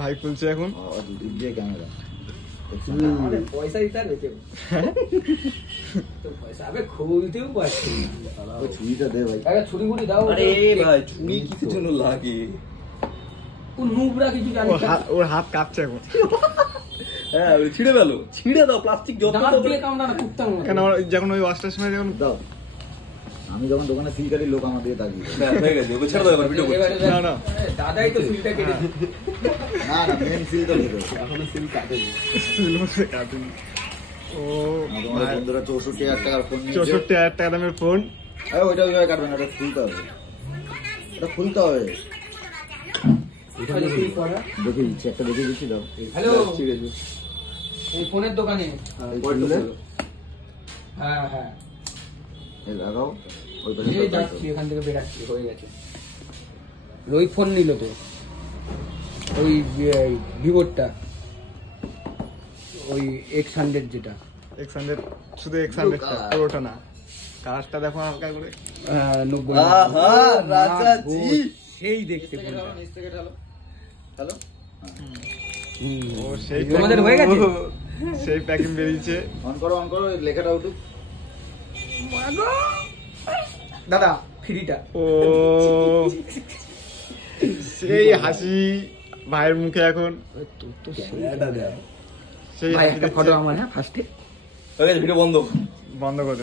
ভাই খুলছে এখন ক্যামেরা পয়সা দিতে খুলতেও পারছি ছুরিটা দে ভাই ছুরি মুড়ি দাও। আরে ভাই ছুরি কিসের জন্য লাগে? ও নুবরা কিছু জানি ওর হাত কাঁপছে এখন। হ্যাঁ ছিঁড়ে গেল, ছিঁড়ে দাও প্লাস্টিক যত দিয়ে কামড়ানো কুত্তা মনে কেন যখন ওই ওয়াশটার সময় যখন দাও আমি যখন দোকানে সিল কাটি লোক আমার দিকে তাকিয়ে হয়ে গেছে ওকে ছেড়ে দাও এবার ভিডিও করছি। না না দাদাই তো সিলটা কেটে না না মেন সিল তো ঢেকে এখনো সিল কাটেনি সিল মধ্যে কাটেনি। ও তোমার বন্ধুরা ৬৪,০০০ টাকার ফোন নিয়েছে ৬৪,০০০ টাকা দামের ফোন। আরে ওইটা ওইভাবে কাটবে না, এটা খুলতে হবে, এটা খুলতে হবে। দেখে দিচ্ছি একটা দেখে দিচ্ছি দাও। হ্যালো ঠিক আছে এই ফোনের দোকানে হ্যাঁ হ্ঁ এই লাগাও ওই পাশে যাচ্ছি এখান থেকে বেরাচ্ছি হয়ে গেছে। রোহিত ফোন নিল তো ওই ভিভোরটা ওই X100 যেটা X100 শুধু X100 টা পুরোটা না কালারটা দেখো হালকা করে 90 আহা রাজাজি সেই দেখতে হ্যালো ও সেই তোমাদের হয়ে গেছে সেই প্যাকিং বেরিয়েছে। অন করো লেখাটা উঠুক দাদা ফ্রিটা। ও সেই হাসি ভাইয়ের মুখে এখন সেই একটা ফটো আমার হ্যাঁ ফার্স্টে বন্ধ করে দিল।